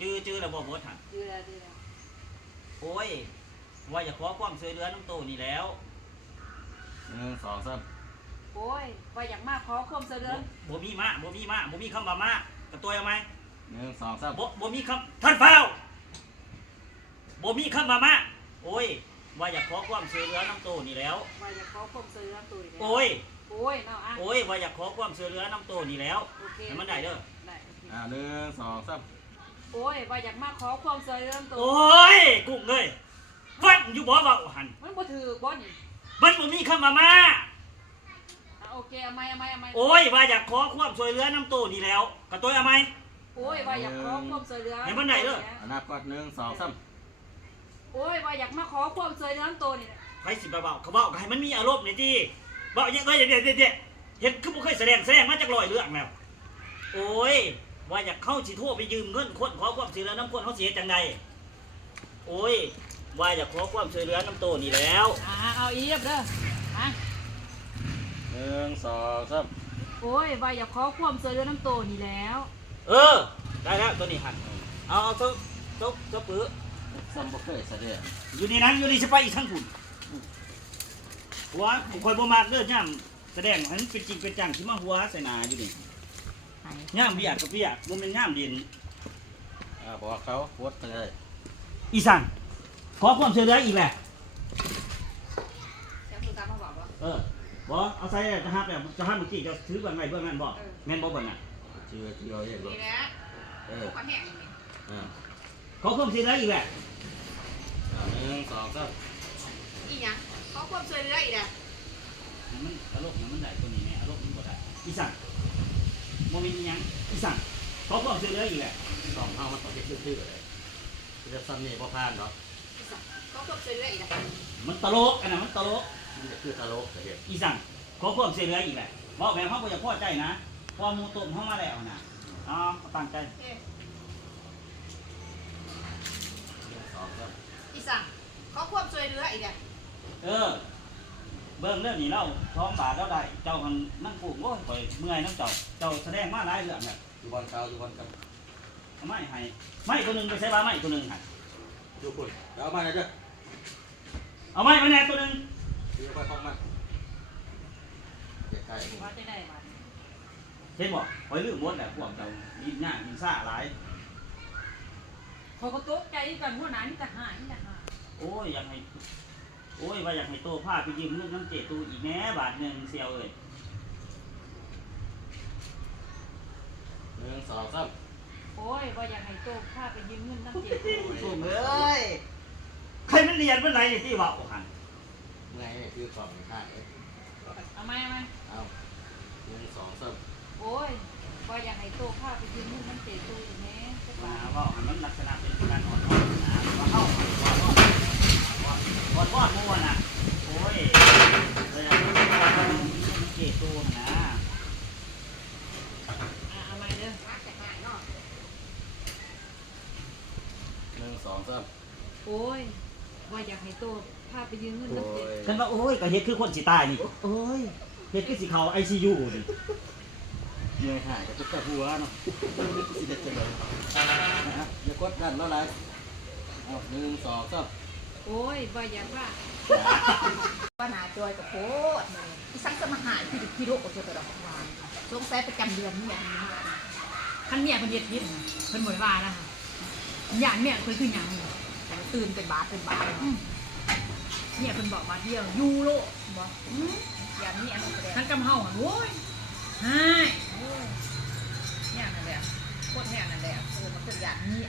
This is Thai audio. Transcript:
จื้อแล้วบ่หมดหั่นจื้อแล้วจื้อแล้วโอ้ยว่าอยากขอความช่วยเหลือน้ำโตนี่แล้ว1 2 3โอ้ยว่าอยากมาขอความช่วยเหลือบ่มีคำว่ามากระตัวเอาไหม1 2 3บ่มีคำท่านเฝ้าบ่มีคำว่ามาโอ้ยว่าอยากขอความช่วยเหลือน้ำโตนี่แล้วว่าอยากขอความช่วยเหลือตัวนี่แล้วโอ้ยเนาะอ่ะโอ้ยว่าอยากขอความช่วยเหลือน้ำโตนี่แล้วโอเคให้มันได้เด้อได้โอเค1 2 3โอ้ยว่าอยากมาขอความช่วยเหลือตัวโอ้ยกุ้งเลยวัดอยู่บ่เว้าหั่นมันบ่ถือบ่นี่มันบ่มีคำว่ามาโอเคเอาไหมโอ้ยว่าอยากขอความช่วยเหลือน้ำโตนี่แล้วกระตัวเอาไหมโอ้ยว่าอยากขอความช่วยเหลือให้มันได้เด้อนับก่อน1 2 3โอ้ยว่าอยากมาขอความช่วยเหลือตัวนี่ใครสิเบาเขาเว้าให้มันมีอารมณ์หน่อยติเว้าอย่างเด็ดเห็นคือบ่เคยแสดงมาจาก100เรื่องแล้วโอ้ยว่าอยากเข้าสิโทรไปยืมเงินคนขอความช่วยเหลือน้ำคนเฮาสิเฮ็ดจังไดโอ้ยว่าอยากขอความช่วยเหลือน้ำโตนี่แล้วเอาอีกเด้อ1 2 3โอ้ยว่าอยากขอความช่วยเหลือน้ำโตนี่แล้วได้แล้วตัวนี้หันเอาเจ้าปื้อซ้ำบ่เคยแสดงอยู่นี่นะอยู่นี่สิไปอีกทั้งพุ่นหัวข่อยบ่มักเด้อย่ำแสดงให้มันเป็นจริงเป็นจังสิมาหัวใส่หน้าอยู่นี่ย่ำเบียกกับเบียกบ่แม่นย่ำดินบอกเขาโพสต์เลย อีสังขอความช่วยเหลืออีกแหละบ่เอาใส่จะหับแบบจะหับเมื่อกี้จะถือเบื้องไหนเบื้องนั้นบ่แม่นบ่เบื้องน่ะเชื่อเองนี่แหละก็แห้งขอความช่วยเหลืออีกแหละ1 2 3อีหยังขอความช่วยเหลืออีกอ่ะมันอารมณ์มันได้ตัวนี้แม่อารมณ์มันบ่ได้อีสังบ่มีอีหยังอีสังขอความช่วยเหลืออีกแหละ2เอามันต้องชื่อเลยจะซ้ำนี่บ่ผ่านเนาะขอความช่วยเหลืออีกอ่ะมันตลกอันนั้นมันตลกคือตลกเห็นอีสังขอความช่วยเหลืออีกแหละบ่แบบเฮาบ่อยากพอใจนะพอหมู่ต้มเฮามาแล้วน่ะตั้งใจอีสังขอความช่วยเหลืออีกอ่ะเบิ่งเรื่องนี้เราท้องบาทเราได้เจ้ามันนั่งปลูกโอ้ยข่อยเมื่อยน้ำเจ้าแสดงมาหลายเรื่องเนี่ยอยู่บนเขาอยู่บนกันไม่ให้ไม่ตัวหนึ่งไปใช้บ้าไม่ตัวหนึ่งให้อยู่คุณเอามาเลยเด้อเอาไม่มาแน่ตัวหนึ่งอยู่ไปคล้องมาใกล้ๆว่าจะได้มาเห็นบ่ข่อยลืมหมดแหละพวกเจ้ายินหน้ายินซ่าหลายเขาก็ตกใจกันหัวหน้านี่จะหายโอ้ยอยากให้ว่าอยากให้โตผ้าไปยืมเงินน้ำเจตูอีกแน่บาทหนึ่งเซียวเลย1 2 3โอ้ยว่าอยากให้โตผ้าไปยืมเงินน้ำเจ็บถูกเลยใครมันเรียนเมื่อไรที่ว่าโอ้หันไงเนี่ยคือของข้างเอาไหมเอา1 2 3โอ้ยว่าอยากให้โตผ้าไปยืมเงินน้ำเจ็บตูอีกแน่ว่ามันลักษณะเป็นการอ่อนนะว่าเข้าอ่อนมัวนะโอ้ยเลยนะเกตูนะเอาไหมเด้อ1 2 3โอ้ยว่าอยากให้โตผ้าไปยืมเงินน้ำเจ็บฉันว่าโอ้ยก็เฮ็ดคือคนสิตายนี่โอ้ยเฮ็ดคือสิเขาICUนี่เหนื่อยหายกับตุ๊กตาหัวเนาะสิเด็ดจังเลยอย่ากดดันแล้วไรเอา1 2 3โอ้ยว่าอยากว่าปัญหาจอยกับโคตรเลยที่สังสมหายที่โรคกับเจ้าตัวดอกวานสงสัยประจำเดือนเนี่ยท่านเมียคนเย็ดยิดเพิ่นบ่อยว่านะคะอย่างเมียเคยขึ้นยังตื่นเป็นบาเนี่ยเพิ่นบอกมาเที่ยวยูโรบอกอย่างนี้ท่านกำเฮาโอ้ยใช่เนี่ยนั่นแหละโคตรแห้งนั่นแหละมันเป็นอย่างนี้